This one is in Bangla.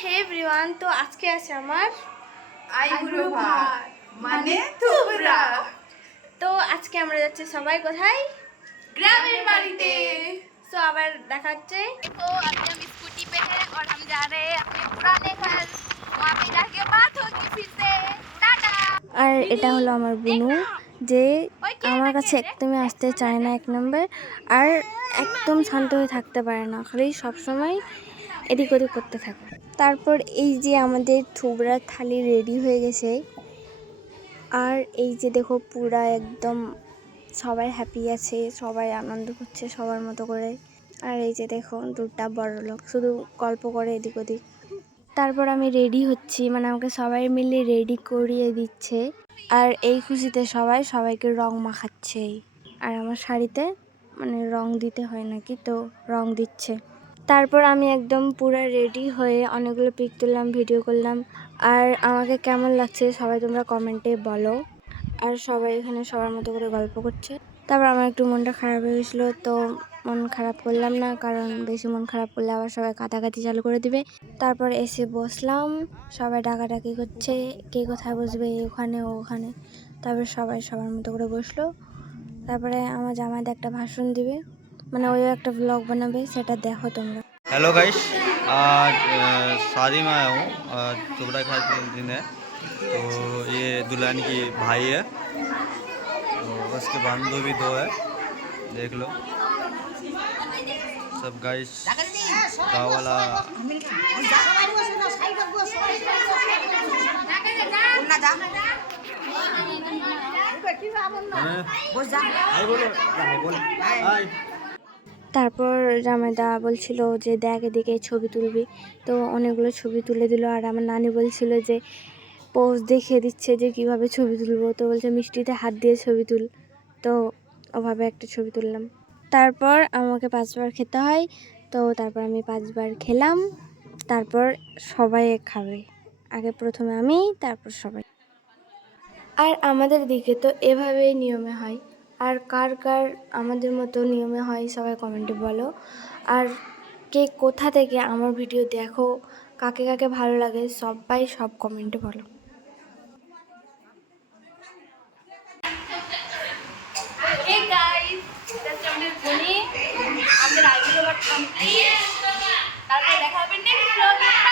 হে এভরিওয়ান, তো আজকে আছে আমার আইবুড়ো ভাত মানে থুবড়া। তো আজকে আমরা যাচ্ছি সবাই কোথায়? ग्रामीण बाड़ीते। তো আবার দেখা হচ্ছে। तो अभी हम स्कूटी पे हैं और हम जा रहे हैं अपने पुराने घर। वहाँ पे जाके बात होगी फिर से। टाटा। আর এটা হলো আমার বুনু, যে আমার কাছে একদমই আসতে চায় না, এক নম্বর। আর একদম শান্ত হয়ে থাকতে পারে না, খালি সবসময় এদিক ওদিক করতে থাকে। তারপর এই যে আমাদের থুবড়ার থালি রেডি হয়ে গেছে। আর এই যে দেখো, পুরা একদম সবাই হ্যাপি আছে, সবাই আনন্দ করছে সবার মতো করে। আর এই যে দেখো, দুটা বড় লোক শুধু গল্প করে এদিক ওদিক। তারপর আমি রেডি হচ্ছি, মানে আমাকে সবাই মিলে রেডি করিয়ে দিচ্ছে। আর এই খুশিতে সবাই সবাইকে রং মাখাচ্ছে। আর আমার শাড়িতে মানে রং দিতে হয় নাকি, তো রং দিচ্ছে। তারপর আমি একদম পুরো রেডি হয়ে অনেকগুলো পিক তুললাম, ভিডিও করলাম। আর আমাকে কেমন লাগছে সবাই তোমরা কমেন্টে বলো। আর সবাই এখানে সবার মতো করে গল্প করছে। তারপর আমার একটু মনটা খারাপ হয়ে গেছিলো, তো মন খারাপ করলাম না, কারণ বেশি মন খারাপ করলে আবার সবাই কাটাকাটি চালু করে দিবে। তারপর এসে বসলাম, সবাই ডাকাডাকি করছে কে কোথায় বসবে, ওখানে ওখানে। তারপর সবাই সবার মতো করে বসলো। তারপরে আমার জামাইদের একটা ভাষণ দিবে, মানে ওই একটা ব্লগ बनाবে, সেটা देखो তোমরা। हेलो गाइस, आज शादी में आया हूँ। आज थुबड़ा खास दिन है, तो ये दुल्हन की भाई है, तो उसके बांधवी दो है, देख लो सब गाइस। गाँव वाला তারপর জামাইদা বলছিল যে দেখ এদিকে ছবি তুলবি, তো অনেকগুলো ছবি তুলে দিল। আর আমার নানি বলছিল যে পোজ দেখিয়ে দিচ্ছে যে কিভাবে ছবি তুলবো, তো বলছে মিষ্টিতে হাত দিয়ে ছবি তুল। তো ওভাবে একটা ছবি তুললাম। তারপর আমাকে 5বার খেতে হয়, তো তারপর আমি 5বার খেলাম। তারপর সবাই খাবে, আগে প্রথমে আমি, তারপর সবাই। আর আমাদের দিকে তো এভাবেই নিয়মে হয়। আর কার কার আমাদের মতো নিয়মে হয় সবাই কমেন্টে বলো। আর কে কোথা থেকে আমার ভিডিও দেখো, কাকে কাকে ভালো লাগে, সবাই সব কমেন্টে বলো। Hey guys, that's আমাদের বনি। আমাদের আইবুড়ো ভাত কমপ্লিট। তারপরে দেখা হবে নেক্সট ব্লগে।